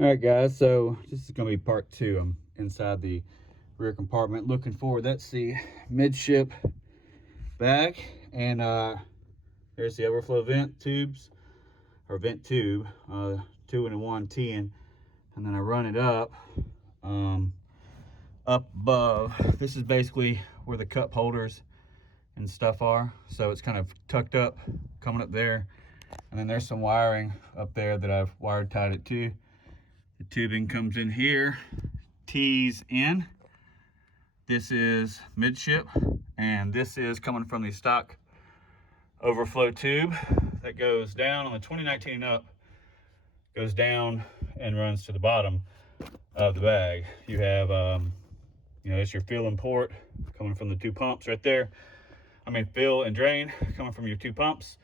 All right, guys, so this is going to be part two. I'm inside the rear compartment looking forward. That's the midship bag, and there's the overflow vent tubes, or vent tube, 2 and 1 10, and then I run it up above. This is basically where the cup holders and stuff are, so it's kind of tucked up, coming up there, and then there's some wiring up there that I've wire tied it to. The tubing comes in here, tees in. This is midship, and this is coming from the stock overflow tube that goes down on the 2019 and up, goes down and runs to the bottom of the bag. You have, it's your fill and port coming from the two pumps right there. I mean, fill and drain coming from your two pumps,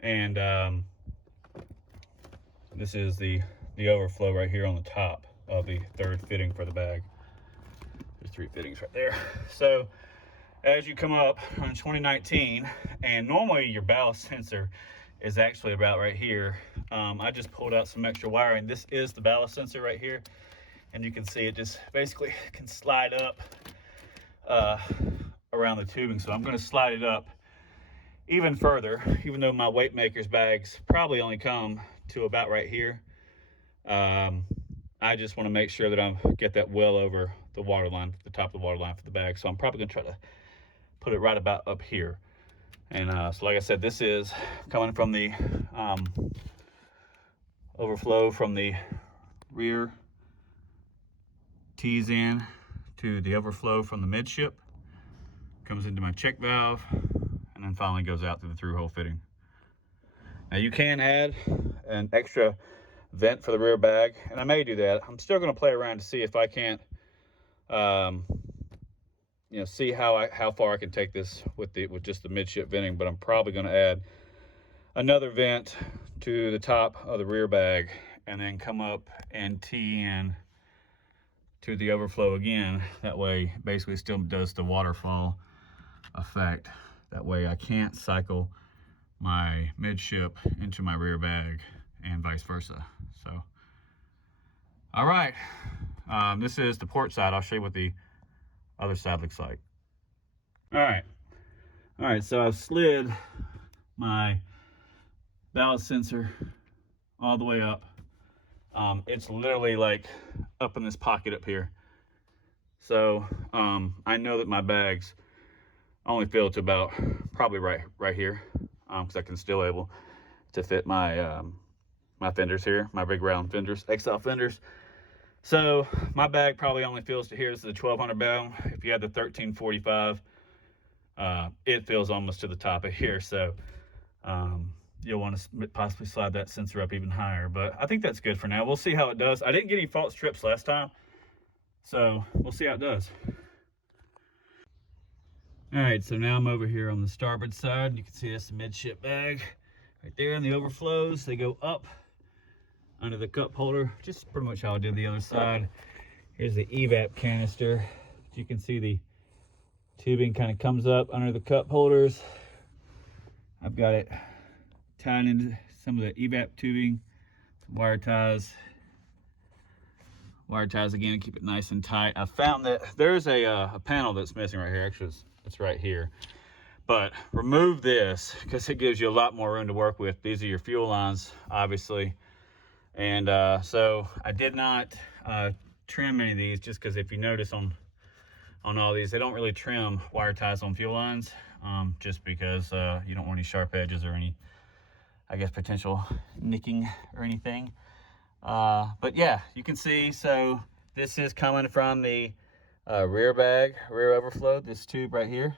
and this is the overflow right here on the top of the third fitting for the bag. There's 3 fittings right there. So as you come up on 2019, and normally your ballast sensor is actually about right here. I just pulled out some extra wiring. This is the ballast sensor right here, and you can see it just basically can slide up around the tubing. So I'm going to slide it up even further, even though my WakeMakers bags probably only come to about right here. I just want to make sure that I get that well over the water line, the top of the water line for the bag. So I'm probably going to try to put it right about up here. And so like I said, this is coming from the overflow from the rear, tees in to the overflow from the midship, comes into my check valve, and then finally goes out through the through hole fitting. Now you can add an extra vent for the rear bag, and I may do that. I'm still going to play around to see if I can't see how far I can take this with just the midship venting, but I'm probably going to add another vent to the top of the rear bag and then come up and tee in to the overflow again. That way basically still does the waterfall effect. That way I can't cycle my midship into my rear bag and vice versa. So all right, this is the port side. I'll show you what the other side looks like. All right, so I've slid my ballast sensor all the way up. It's literally like up in this pocket up here. So I know that my bags only fill to about probably right here, because I can still able to fit my my fenders here, my big round fenders, XL fenders. So my bag probably only fills to here. This is the 1200 bell. If you had the 1345, it fills almost to the top of here. So you'll want to possibly slide that sensor up even higher, but I think that's good for now. We'll see how it does. I didn't get any fault strips last time, so we'll see how it does. All right, so now I'm over here on the starboard side. You can see that's the midship bag right there, and the overflows, they go up under the cup holder, just pretty much how I did the other side. Here's the evap canister. You can see the tubing kind of comes up under the cup holders. I've got it tied into some of the evap tubing, wire ties again to keep it nice and tight. I found that there's a panel that's missing right here. Actually, it's right here. But remove this because it gives you a lot more room to work with. These are your fuel lines, obviously. And so I did not trim any of these, just because if you notice on all these, they don't really trim wire ties on fuel lines, just because you don't want any sharp edges or any, I guess, potential nicking or anything. But yeah, you can see, so this is coming from the rear bag, rear overflow. This tube right here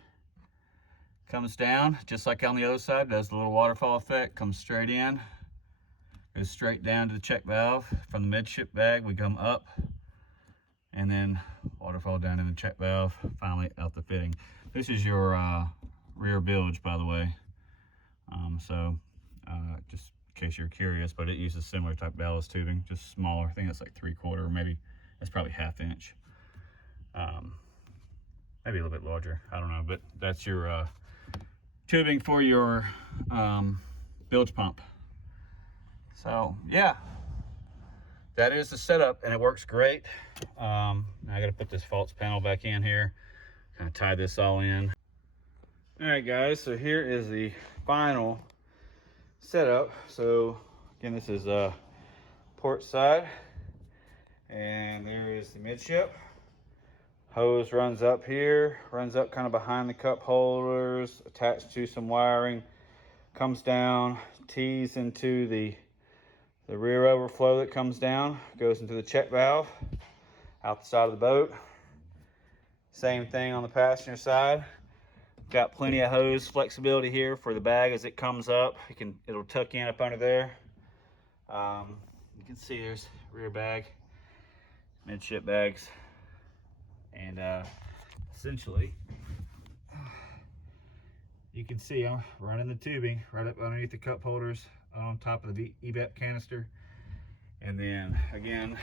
comes down just like on the other side, does the little waterfall effect, comes straight in, goes straight down to the check valve. From the midship bag we come up and then waterfall down in the check valve, finally out the fitting. This is your rear bilge, by the way, so just in case you're curious, but it uses similar type ballast tubing, just smaller. I think it's like 3/4, or maybe that's probably 1/2 inch, maybe a little bit larger, I don't know. But that's your tubing for your bilge pump. So yeah, that is the setup, and it works great. Now I got to put this false panel back in here, kind of tie this all in. All right, guys, so here is the final setup. So again, this is port side, and there is the midship. Hose runs up here, runs up kind of behind the cup holders, attached to some wiring, comes down, tees into the rear overflow that comes down, goes into the check valve out the side of the boat. Same thing on the passenger side. Got plenty of hose flexibility here for the bag as it comes up. It'll tuck in up under there. You can see there's rear bag, midship bags, and essentially you can see I'm running the tubing right up underneath the cup holders on top of the EVAP canister, and then again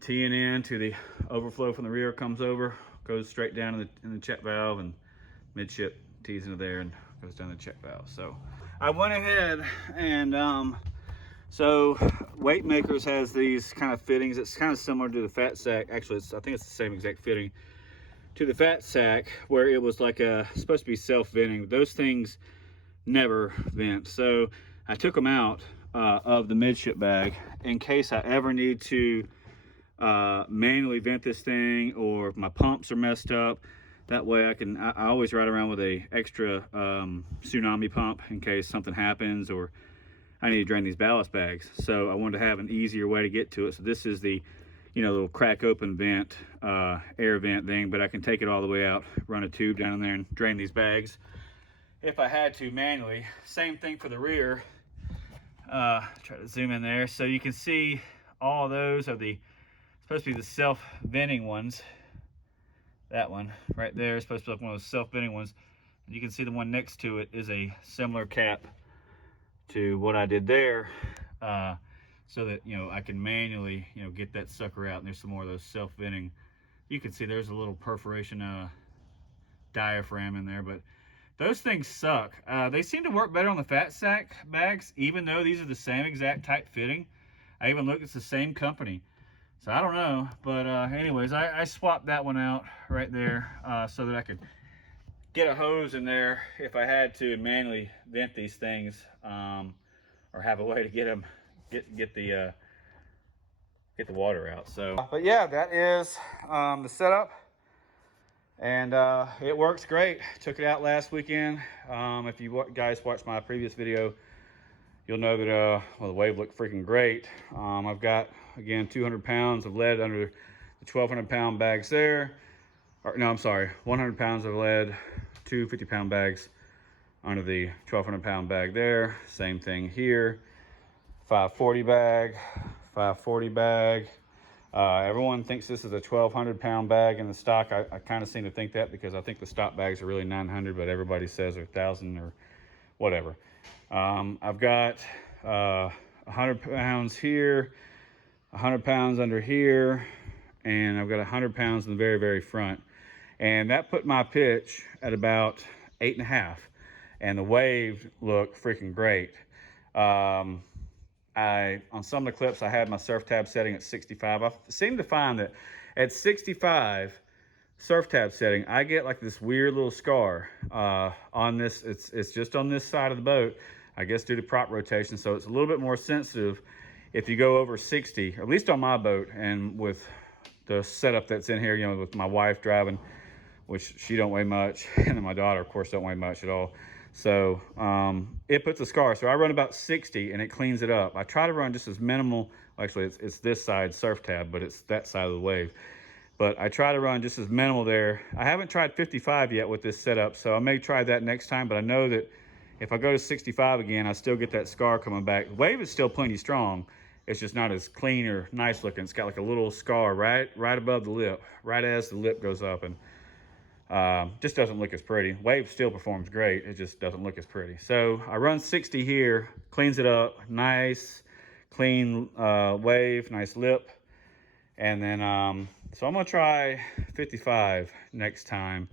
teeing in to the overflow from the rear, comes over, goes straight down in the check valve, and midship tees into there and goes down the check valve. So I went ahead and so WakeMakers has these kind of fittings. It's kind of similar to the fat sack. Actually, I think it's the same exact fitting to the fat sack, where it was like supposed to be self-venting. Those things never vent. So I took them out of the midship bag in case I ever need to manually vent this thing, or if my pumps are messed up. That way I always ride around with a extra tsunami pump in case something happens or I need to drain these ballast bags. So I wanted to have an easier way to get to it. So this is the, little crack open vent, air vent thing, but I can take it all the way out, run a tube down in there and drain these bags if I had to manually. Same thing for the rear. Try to zoom in there. So you can see all those are supposed to be the self-venting ones. That one right there is supposed to be like one of those self-venting ones. And you can see the one next to it is a similar cap to what I did there, so that I can manually get that sucker out. And there's some more of those self-venting. You can see there's a little perforation diaphragm in there, but those things suck. They seem to work better on the fat sack bags, even though these are the same exact type fitting. I even looked, it's the same company. So I don't know, but anyways, I swapped that one out right there so that I could get a hose in there if I had to manually vent these things, or have a way to get the water out. So, but yeah, that is the setup, and it works great. Took it out last weekend. If you guys watched my previous video, you'll know that well, the wave looked freaking great. I've got, again, 200 pounds of lead under the 1,200 pound bags there. Or, no, I'm sorry, 100 pounds of lead, 2 50-pound bags under the 1,200 pound bag there. Same thing here. 540 bag, 540 bag. Everyone thinks this is a 1,200 pound bag in the stock. I kind of seem to think that because I think the stock bags are really 900, but everybody says they're 1,000 or whatever. I've got 100 pounds here, 100 pounds under here, and I've got 100 pounds in the very, very front. And that put my pitch at about 8.5, and the wave looked freaking great. On some of the clips, I had my surf tab setting at 65. I seem to find that at 65 surf tab setting, I get like this weird little scar on this. It's just on this side of the boat, I guess due to prop rotation. So it's a little bit more sensitive if you go over 60, at least on my boat, and with the setup that's in here, with my wife driving, which she don't weigh much, and then my daughter, of course, don't weigh much at all. So it puts a scar. So I run about 60 and it cleans it up. I try to run just as minimal. Actually, it's this side surf tab, but it's that side of the wave. But I try to run just as minimal there. I haven't tried 55 yet with this setup, so I may try that next time. But I know that if I go to 65 again, I still get that scar coming back. The wave is still plenty strong. It's just not as clean or nice looking. It's got like a little scar right above the lip, right as the lip goes up, and just doesn't look as pretty. Wave still performs great. It just doesn't look as pretty. So I run 60 here, cleans it up, nice, clean wave, nice lip. And then, so I'm gonna try 55 next time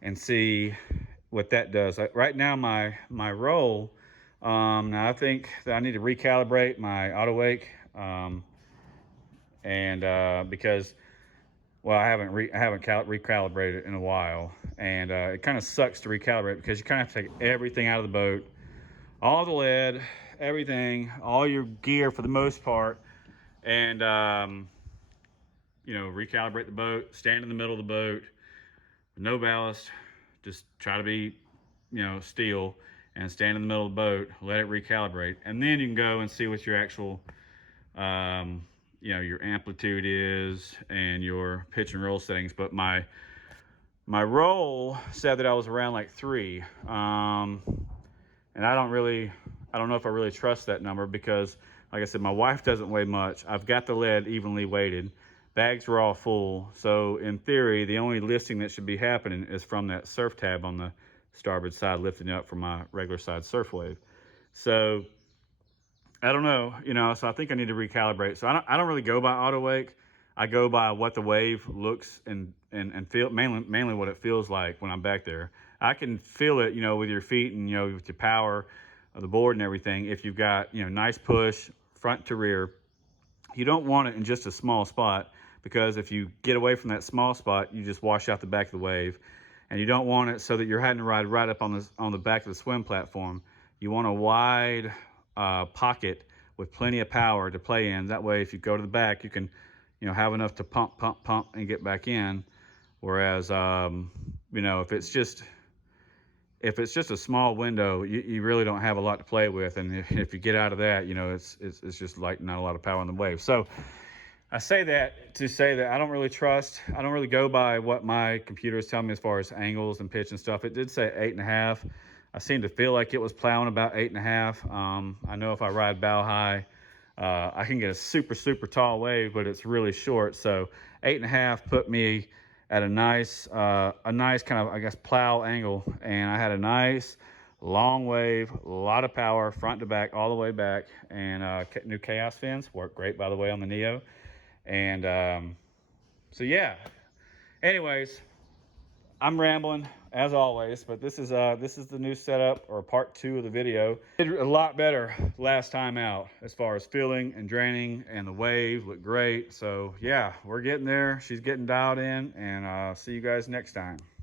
and see what that does. Right now, my roll Now I think that I need to recalibrate my auto wake, because, well, I haven't recalibrated in a while, and it kind of sucks to recalibrate because you kind of have to take everything out of the boat, all the lead, everything, all your gear for the most part, and recalibrate the boat, stand in the middle of the boat, no ballast, just try to be, still, and stand in the middle of the boat, let it recalibrate, and then you can go and see what your actual, your amplitude is and your pitch and roll settings. But my roll said that I was around like 3, and I don't know if I really trust that number because, like I said, my wife doesn't weigh much. I've got the lead evenly weighted. Bags were all full. So in theory, the only lifting that should be happening is from that surf tab on the starboard side, lifting up from my regular side surf wave. So I don't know, so I think I need to recalibrate. So I don't really go by auto wake. I go by what the wave looks and feel, mainly what it feels like when I'm back there. I can feel it, with your feet and, with your power of the board and everything. If you've got, nice push front to rear, you don't want it in just a small spot, because if you get away from that small spot, you just wash out the back of the wave. And you don't want it so that you're having to ride right up on the back of the swim platform. You want a wide pocket with plenty of power to play in. That way, if you go to the back, you can, have enough to pump, and get back in. Whereas, if it's just a small window, you really don't have a lot to play with. And if you get out of that, it's just like not a lot of power on the wave. So I say that to say that I don't really go by what my computer is telling me as far as angles and pitch and stuff. It did say 8.5. I seem to feel like it was plowing about 8.5. I know if I ride bow high, I can get a super, super tall wave, but it's really short. So 8.5 put me at a nice kind of, I guess, plow angle. And I had a nice long wave, a lot of power, front to back, all the way back. And new chaos fins work great, by the way, on the Neo. And so yeah, anyways, I'm rambling as always, but this is the new setup, or part 2 of the video. Did a lot better last time out as far as filling and draining, and the wave looked great. So yeah, we're getting there. She's getting dialed in, and see you guys next time.